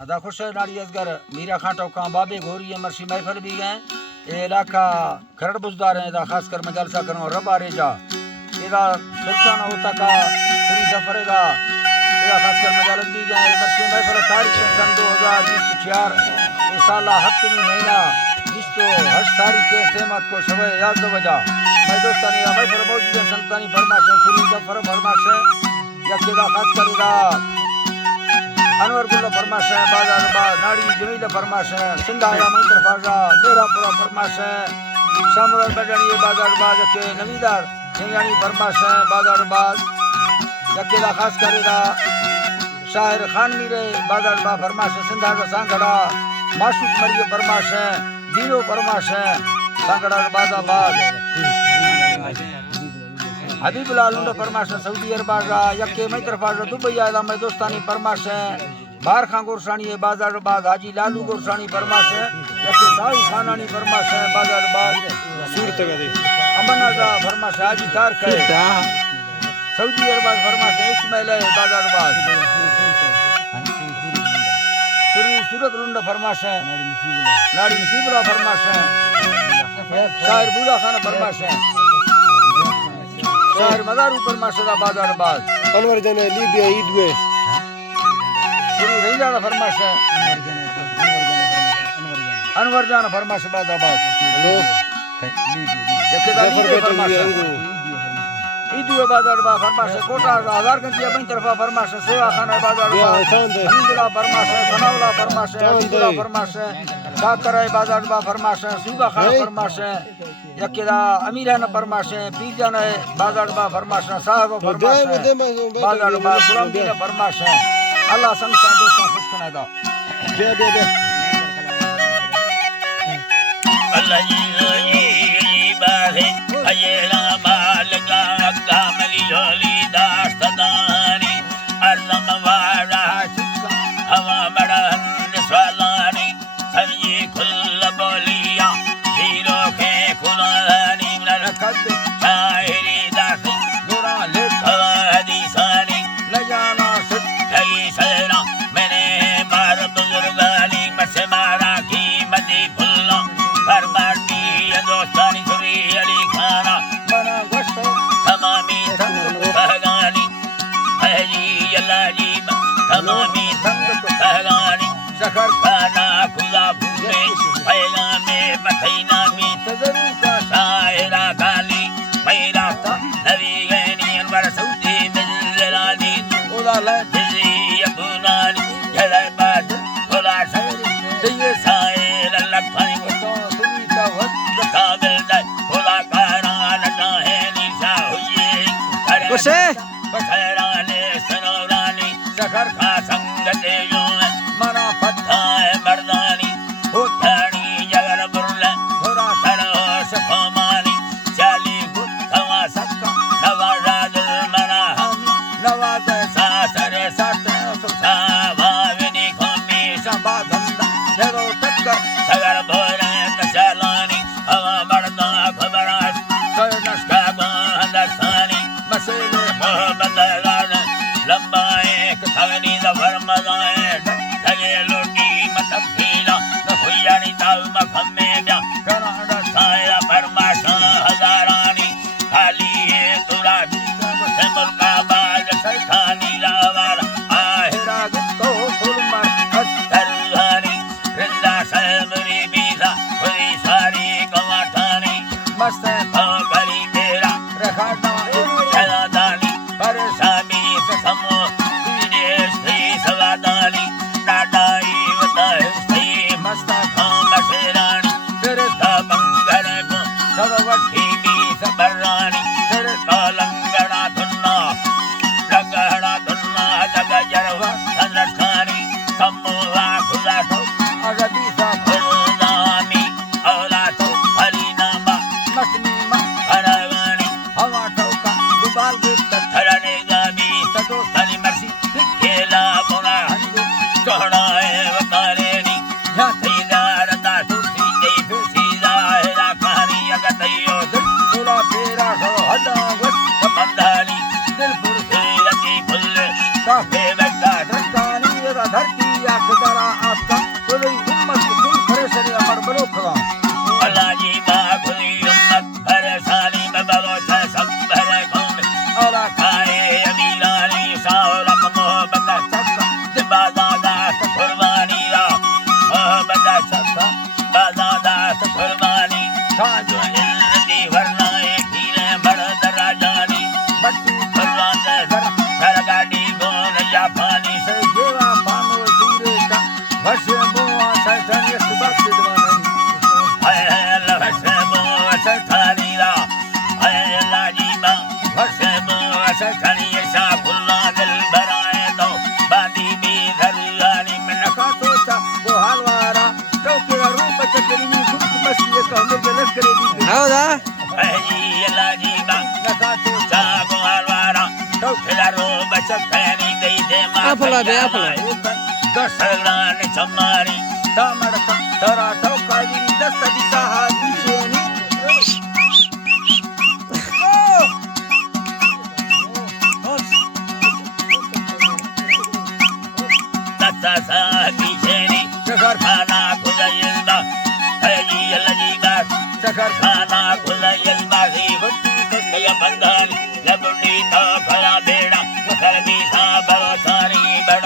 अदा खुश है नारी असगर मीरा खाटो का बाबे घोरी मर्शी महफल भी गए ए इलाका खरड़ बुजदार है खास कर मजलसा करो रबा रेजा एदा सुल्तान होता का श्री जफरेगा एदा खास कर मजलस भी गए मर्शी महफल तारीख सन 2024 ए साला हफ्तमी महीना जिसको हज तारीख के सेमत को शब याद वजा मैं दोस्तानी महफल मौजूद है संतानी फरमाश श्री जफर फरमाश या केदा खास करेगा अनवर गुल्ला फरमाश है बाजार बाज नाड़ी जमीला फरमाश है सिंधाया मंत्र फाजा मेरापुरा फरमाश है शामराज बजानी बाजार बाज के नवीदार सिंगानी फरमाश है बाजार बाज यकेला खास करेगा शायर खान मीरे बाजार बा फरमाश है सिंधाजा सांगड़ा मासूक मरिय फरमाश है दीनो फरमाश है सांगड़ा बाजा बाज हबीबुल्लाह लुंड फरमाश है सऊदी अरबाजा यके मैत्र फाजा दुबई आदा मैं दोस्तानी फरमाश है बाहर खां गोरसानी है बाजार बाग हाजी लालू गोरसानी फरमाश है यके दाई खानानी फरमाश है बाजार बाग सूरत गदे अमनाजा फरमाश है हाजी तार के सऊदी अरबाज फरमाश है इस्माइल है बाजार बाग सूरत लुंड फरमाश है नाड़ी नसीबुल्लाह फरमाश है शायर बुला खान फरमाश है शायर मदारू फरमाश है बाजार बाग अनवर जने लीबिया ईदवे पूरी रंजाना फरमाश है अनवर जान फरमाश बाजार बाग हेलो यके लीबिया फरमाश है ईदवे बाजार बाग फरमाश है कोटा हजार गंजिया बन तरफा फरमाश है सेवा खाना बाजार बाग हमीदुल्लाह फरमाश है सनाउल्लाह फरमाश है अब्दुल्लाह फरमाश है साकर बाजार बाग फरमाश है सूबा खाना फरमाश है यकेदा अमीरान फरमाश है पीजान है बाजार बा फरमाश है साहब फरमाश है बाजार बा गुलाम दीन फरमाश है अल्लाह संगता दोस्तों खुश कना दा दे अल्लाह जी बाहे अयरा मालका कामली होली दास्तानी अरम वारा हवा बड़न स्वालानी सभी खुल बोलिया हीरो के खुलानी नरकत शायरी दास गुरा लिखा हदीसानी लजाना सुठई सरा मैंने मार बुजुर्गानी मसे मारा की मदी फुल्ला फरमाती दोस्तानी सुरी अली खाना बना गोश्त तमामी रंग कहगानी हजी अल्लाह जी तमामी रंग कहगानी सखर खाना खुदा भूले पहला में मथैना में तजरू का शायरा गाली मेरा नबी गनी अनवर सऊदी मिललानी उला लजी अबुनानी जला बाद खुदा सर ये शायर लखनी तो तुमी का वक्त काबिल द खुदा करान ना है निशा हुई कुसे बखैराने सनौरानी सखर खा संग दे यो मना पत्ता है मर्दानी उठानी जगर बुरले थोड़ा सरो सफमानी चाली गुत्तवा सक्का नवाजादुल मना हमी नवाज सासरे सत सुसावाविनी खोमी संबाधंदा जरो टक्कर सगर भोरे तशालानी हवा मर्दा खबरास सरनस्का बंदसानी मसेले मोहब्बत गाना लंबा एक थगनी दफर मजाए तगे लोटी मतफीला नखुयानी ताल मखमे ब्या कनाडा साया फरमाशा हजारानी खाली है तुरा से मुल्का बाज सरखानी लावाला आहिरा गुत्तो फुलमर हस्तरहानी रिंदा सहमरी बीजा हुई सारी गवाठानी मस्त भागरी तेरा रखाटा चलादानी परेशानी से समो श्री सवादानी डाडाई वताई मस्ता खाम शेरानी फिर मंगल को सवठी भी सबरानी फिर लंगड़ा धुन्ना लगड़ा धुन्ना जग जरवा संरक्षानी समूहा खुदा तो अगदी सा खुदामी औला तो हरिनामा मसनीमा हरवानी हवा टोका दुबाल के तथरने गामी सदो सनी मर्सी खेला बोना हंदू चढ़ा है वतारेनी जातीदार दासुसी दे फिसीदा है राखानी अगतयो दिल तुला तेरा सो हदा वस्त बंधानी दिल फुरसे रती फुल काफे वक्ता धरकानी धरती सदारा आपका कोई उम्मत कुल परेशानी अमर बलो खड़ा अल्लाह जी बाखुली उम्मत परेशानी में बलोच सब भरे कौम और खाए अमीरानी सालम मोहब्बत चक्का बाज़ादा कुर्बानी रा मोहब्बत चक्का बाज़ादा कुर्बानी खाजो इल्लती वरनाए पीरे बड़ दराजानी बट्टू कुर्बान घर गाड़ी गोन या पानी से जेवा पानो जीरे का वशे मुआ सैतान ये बख्श दवानी हाय अल्लाह वशबो सतानी रा हाय अल्लाह जी बा वशबो सतानी शाकुल्ला दिल बराए तो बादी भी धरियानी में का सोचा वो हालवारा तो के रूप चकरी खुद मसीह का मिल लश्कर दी ಹೌದಾ हाय अल्लाह जी बा का सोचा चागो हलवारा तो खिलारो बचकनी दे दे Apalah deh, apalah. कसरान चमारी दामड़ का तरा तो का दी दस्त दिशा हादी ni तत्ता साकी चेनी शकर खाना खुदायल्दा हाय अल्लाह जी बा शकर खाना खुदायल्दा री वट्टी कया बंगाल लबुनी तो खरा बेड़ा मकर भी सा बरो सारी बड़